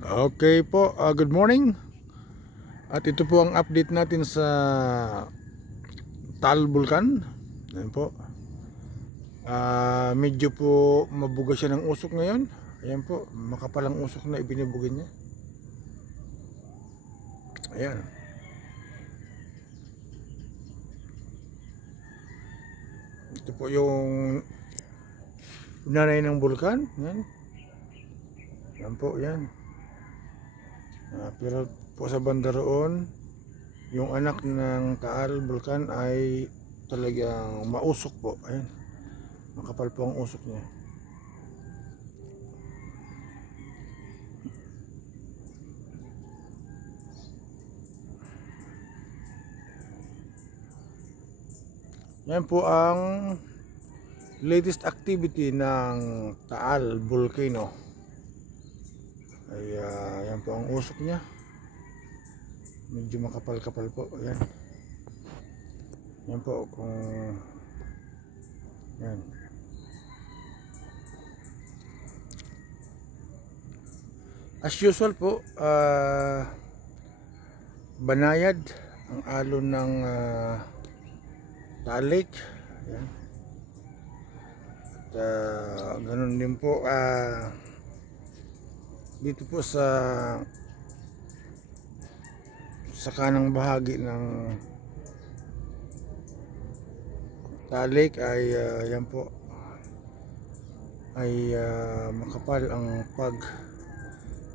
Okay po, good morning. At ito po ang update natin sa Taal Vulcan. Ayan po. Medyo po mabuga siya ng usok ngayon. Ayan po, makapalang usok na ibinibugin niya. Ayan. Ito po yung nanay ng bulkan. Ayan. Ayan po, yan. Pero po sa banda roon, yung anak ng Taal Vulcan ay talagang mausok po. Ayan. Makapal po ang usok niya. Yan po ang latest activity ng Taal Volcano. Ay yan po ang usok niya. Medyo makapal-kapal po. Yan. Yan po kung yan. As usual po, banayad ang alon ng Taal Lake. Yan. At ganun din po dito po sa kanang bahagi ng Taal Lake ay yan po ay makapal ang pag.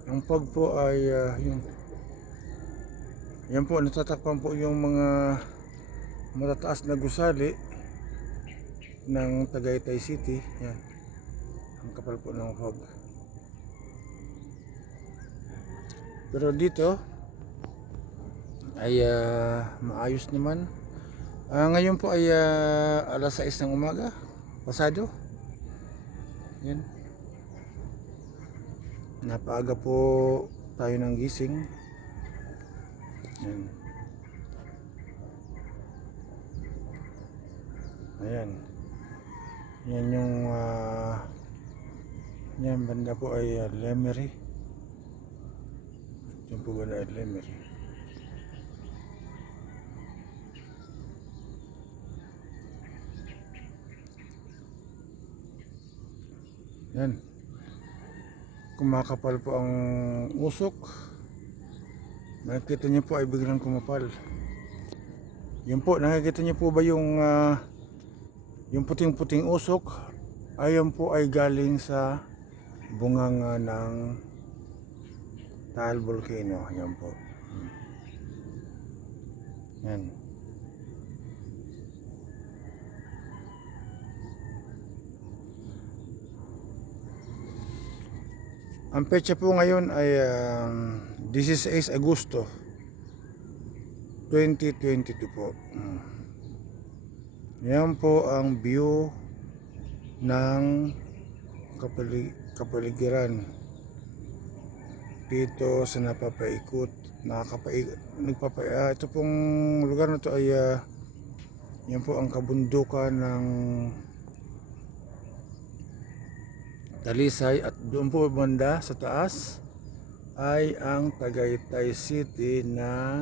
Ang pag po ay yan po, natatakpan po yung mga matataas na gusali ng Tagaytay City. Yan, ang kapal po ng fog. Pero dito ay maayos naman. Ngayon po ay alas 6 ng umaga pasado. Yan, napaaga po tayo ng gising. Yan. Ayan. Yan yung yan banda po ay Lemery. Yan po banda ay Lemery. Yan. Kumakapal po ang usok. Nakikita niyo po ay biglang kumapal. Yan po, nakikita niyo po ba yung puting-puting usok? Ayan po ay galing sa bunganga ng Taal Volcano. Yan po. Yan. Ang petsa po ngayon ay 16 Agosto 2022 po. Yan po ang view ng kapaligiran dito sa napapaikot. Ito pong lugar na to ay yan po ang kabundukan ng Talisay, at doon po banda sa taas ay ang Tagaytay City na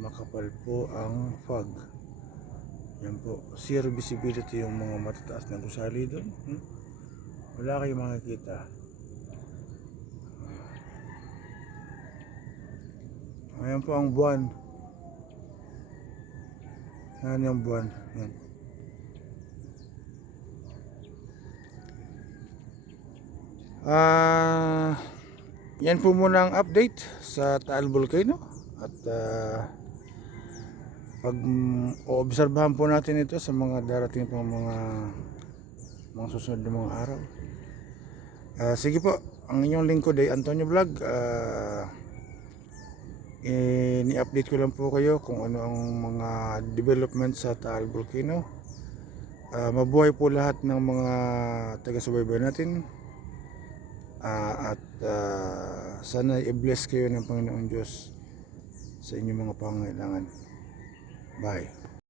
makapal po ang fog. Yan po, zero visibility yung mga matataas na gusali doon. Wala kayong makikita. Ayan po ang buwan. Yan yung buwan. Yan. Yan po muna ang update sa Taal Volcano. At pag-oobserbahan po natin ito sa mga darating pang mga susunod na mga araw. Sige po, ang inyong lingkod ay Antonio Vlog. Ni-update ko lang po kayo kung ano ang mga development sa Taal Volcano. Mabuhay po lahat ng mga taga-subaybay natin. At sana i-bless kayo ng Panginoon Diyos sa inyong mga pangangailangan. Bye.